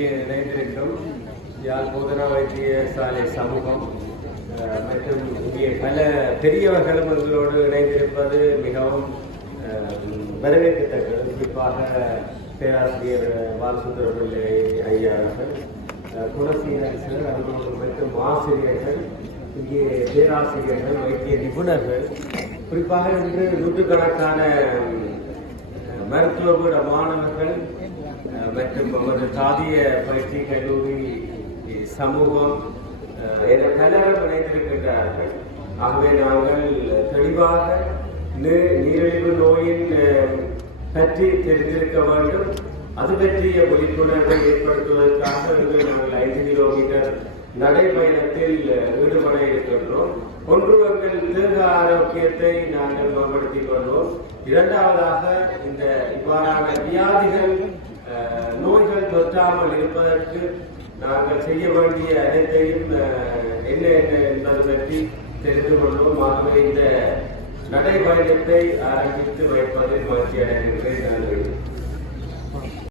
இங்கே இணைந்திருக்கும் யாழ் போதனா வைத்தியசாலை சமூகம் மற்றும் இங்கே பல பெரியவர்களும் எங்களோடு இணைந்திருப்பது மிகவும் வரவேற்கத்தக்கது. குறிப்பாக பேராசிரியர் பாலசுந்தரபிள்ளை ஐயா அவர்கள், குணசீலர் அவர்களோடு மற்றும் ஆசிரியர்கள், இங்கே பேராசிரியர்கள், வைத்திய நிபுணர்கள், குறிப்பாக இன்று நூற்றுக்கணக்கான மருத்துவ மாணவர்கள் மற்றும் நமது தாதிய பயிற்சி கல்லூரி சமூகம் என பலரும் இணைந்திருக்கின்றார்கள். ஆகவே நாங்கள் தெளிவாக நீரிழிவு நோயின் பற்றி தெரிந்திருக்க வேண்டும். அது பற்றிய விழிப்புணர்வை ஏற்படுத்துவதற்காக நாங்கள் 5 கிலோமீட்டர் நடைபயணத்தில் ஈடுபட இருக்கின்றோம். ஒன்று, எங்கள் தேக ஆரோக்கியத்தை நாங்கள் மேம்படுத்திக் கொள்வோம். இரண்டாவதாக, இந்த இவ்வாறான வியாதிகள் நோய்கள் தொற்றாமல் இருப்பதற்கு நாங்கள் செய்ய வேண்டிய அனைத்தையும் என்ன என்பது பற்றி தெரிந்து கொள்வோம். ஆகவே இந்த நடைபயணத்தை ஆரம்பித்து வைப்பதில் மகிழ்ச்சி அடைகின்றேன். நன்றி.